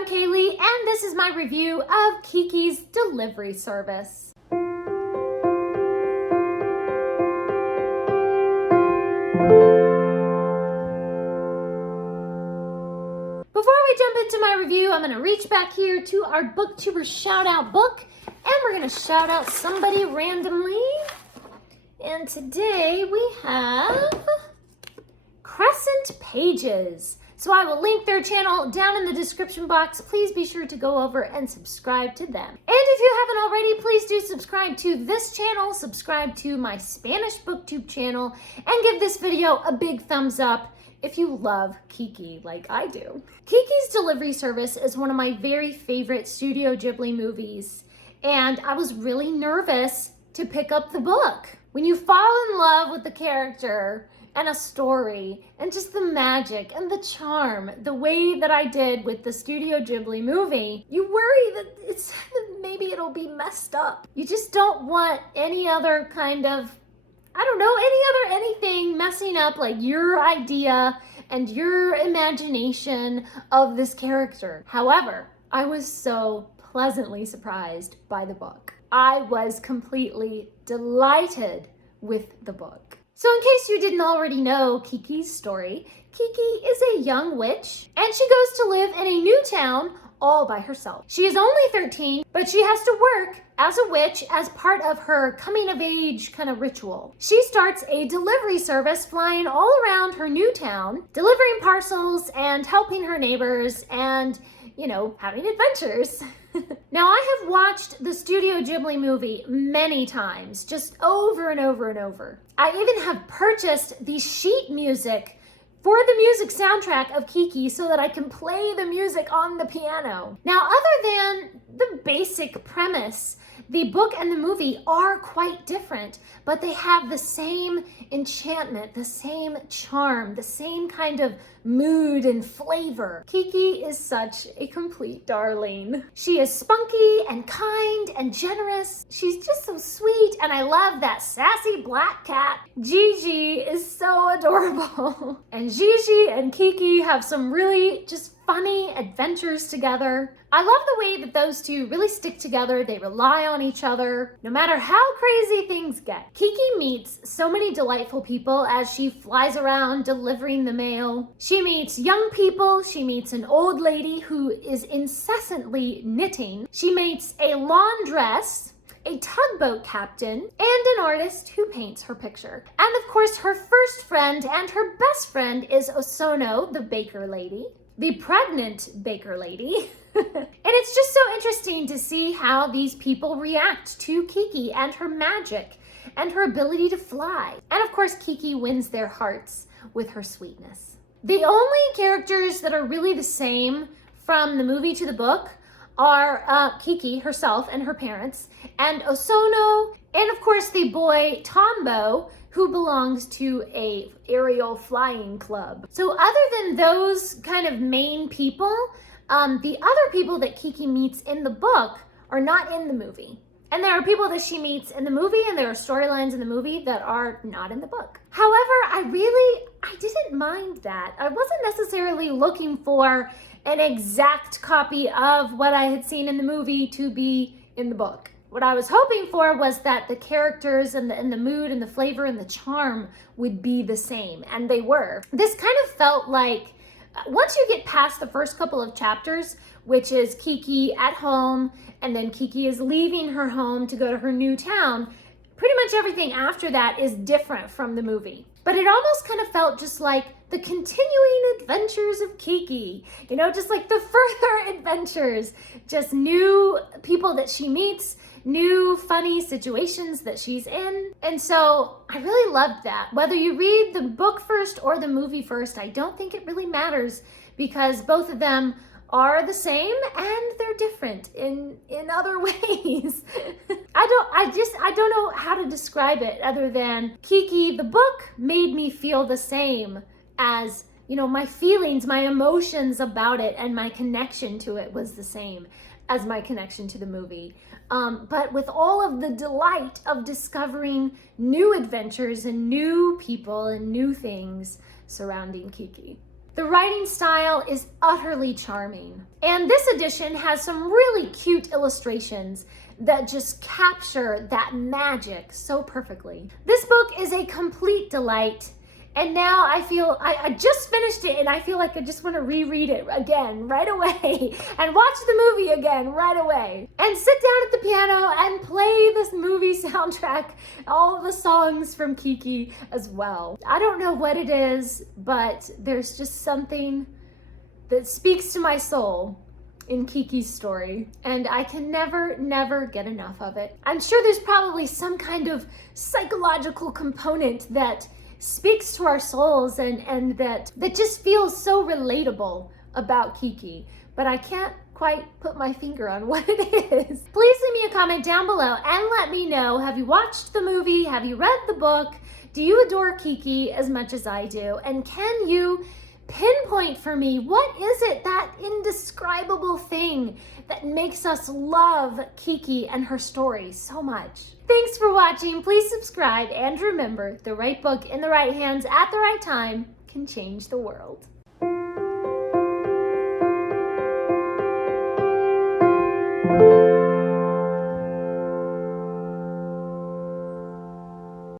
I'm Kaylee, and this is my review of Kiki's delivery service. Before we jump into my review, I'm going to reach back here to our Booktuber Shoutout book, and we're going to shout out somebody randomly. And today we have Crescent Pages. So I will link their channel down in the description box. Please be sure to go over and subscribe to them. And if you haven't already, please do subscribe to this channel, subscribe to my Spanish booktube channel, and give this video a big thumbs up if you love Kiki like I do. Kiki's Delivery Service is one of my very favorite Studio Ghibli movies, and I was really nervous to pick up the book. When you fall in love with the character and a story and just the magic and the charm, the way that I did with the Studio Ghibli movie, you worry that maybe it'll be messed up. You just don't want any other kind of, anything messing up like your idea and your imagination of this character. However, I was so pleasantly surprised by the book. I was completely delighted with the book. So in case you didn't already know Kiki's story, Kiki is a young witch and she goes to live in a new town all by herself. She is only 13, but she has to work as a witch as part of her coming of age kind of ritual. She starts a delivery service flying all around her new town, delivering parcels and helping her neighbors and, having adventures. Now, I have watched the Studio Ghibli movie many times, just over and over and over. I even have purchased the sheet music for the music soundtrack of Kiki so that I can play the music on the piano. Now, other than the basic premise, the book and the movie are quite different, but they have the same enchantment, the same charm, the same kind of mood and flavor. Kiki is such a complete darling. She is spunky and kind and generous. She's just so sweet, and I love that sassy black cat. Gigi is so adorable. And Gigi and Kiki have some really just funny adventures together. I love the way that those two really stick together. They rely on each other, no matter how crazy things get. Kiki meets so many delightful people as she flies around delivering the mail. She meets young people. She meets an old lady who is incessantly knitting. She meets a laundress, a tugboat captain, and an artist who paints her picture. And of course, her first friend and her best friend is Osono, the baker lady. The pregnant baker lady. And it's just so interesting to see how these people react to Kiki and her magic and her ability to fly. And of course, Kiki wins their hearts with her sweetness. The only characters that are really the same from the movie to the book are Kiki herself and her parents, and Osono, and of course the boy Tombo, who belongs to a aerial flying club. So other than those kind of main people, the other people that Kiki meets in the book are not in the movie. And there are people that she meets in the movie, and there are storylines in the movie that are not in the book. However, I didn't mind that. I wasn't necessarily looking for an exact copy of what I had seen in the movie to be in the book. What I was hoping for was that the characters and the mood and the flavor and the charm would be the same, and they were. This kind of felt like, once you get past the first couple of chapters, which is Kiki at home, and then Kiki is leaving her home to go to her new town, pretty much everything after that is different from the movie. But it almost kind of felt just like the continuing adventures of Kiki, just like the further adventures, just new people that she meets, new funny situations that she's in. And so I really loved that. Whether you read the book first or the movie first, I don't think it really matters, because both of them are the same and they're different in other ways. I don't know how to describe it other than Kiki, the book, made me feel the same as, my feelings, my emotions about it, and my connection to it was the same as my connection to the movie. But with all of the delight of discovering new adventures and new people and new things surrounding Kiki. The writing style is utterly charming. And this edition has some really cute illustrations that just capture that magic so perfectly. This book is a complete delight. And now I feel, I just finished it and I feel like I just want to reread it again right away and watch the movie again right away. And sit down at the piano and play this movie soundtrack, all the songs from Kiki as well. I don't know what it is, but there's just something that speaks to my soul in Kiki's story, and I can never get enough of it. I'm sure there's probably some kind of psychological component that speaks to our souls and that just feels so relatable about Kiki, but I can't quite put my finger on what it is. Please leave me a comment down below and let me know, have you watched the movie? Have you read the book? Do you adore Kiki as much as I do? And can you pinpoint for me, what is it, that indescribable thing that makes us love Kiki and her story so much? Thanks for watching. Please subscribe, and remember, the right book in the right hands at the right time can change the world.